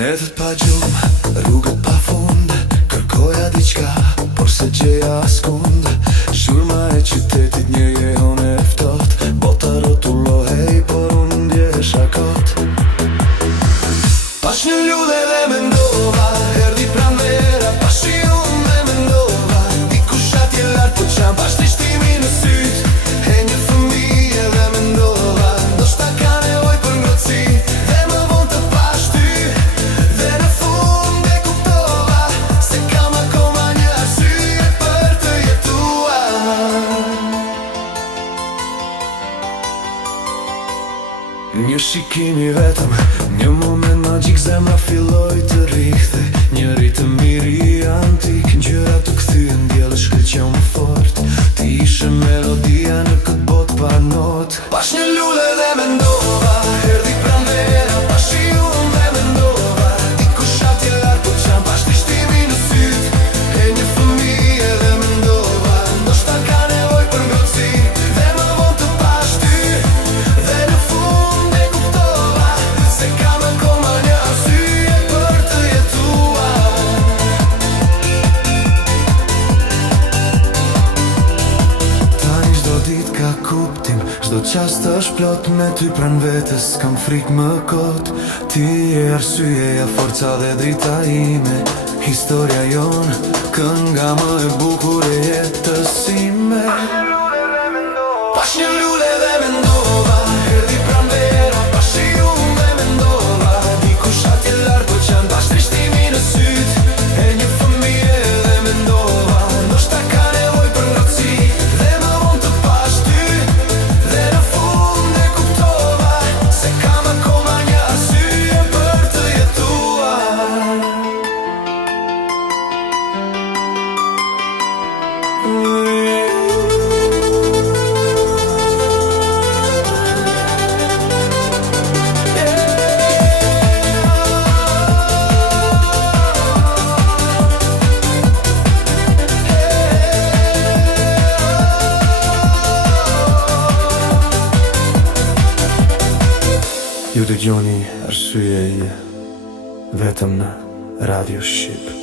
Netët pa gjumë, rrugët pa fund, kërkoja diqka, por se gjeja askund. Shurma e qytetit një jehon e ftoht, bota rotullohej, por unë ndjesha kot. Pash një lule dhe mendova, erdi pranvera, pash i unë dhe mendova, dikush atje lartë po qam pash trishtimi në syt, e një fëmije dhe mendova, ndoshta ka nevoj për ngrotësi, dhe më vonë të pash ty. Dhe në fund e kuptova, se kam akoma një arsye për të jetuar. Një shikimi vetëm, një moment magjik, zemra filloi të rikthej, një ritëm i ri antik, ngjyra të kthyen diell shkëlqeu më fort. Ti ishe melodia në këtë botë pa notë. Pash një lule dhe mendova, erdhi pranvera, pash i unë dhe mendova, dikush atje lartë po qam pash trishtimi në syt, e një fëmije dhe mendova, ndoshta ka nevoj për ngrotësi, dhe më vonë të pash ty. Dhe në fund e kuptova, se kam akoma një arsye për të jetuar. Tani çdo ditë ka kuptim, çdo qast është plot me ty pran vetes, kam frikë më kot. Ti je arsyeja, forca dhe drita ime, historia jon, kënga më e bukur e jetës ime. Pash një lule dhe mendova, erdhi pranvera, pash i unë dhe mendova, dikush atje lartë po qam pash trishtimi në syt, e një fëmije dhe mendova, ndoshta ka nevoj për ngrotësi, dhe më vonë të pash ty. Dhe në fund e kuptova, se kam akoma një arsye për të jetuar. Ju dëgjoni arsyeje vetëm në Radio Shqip.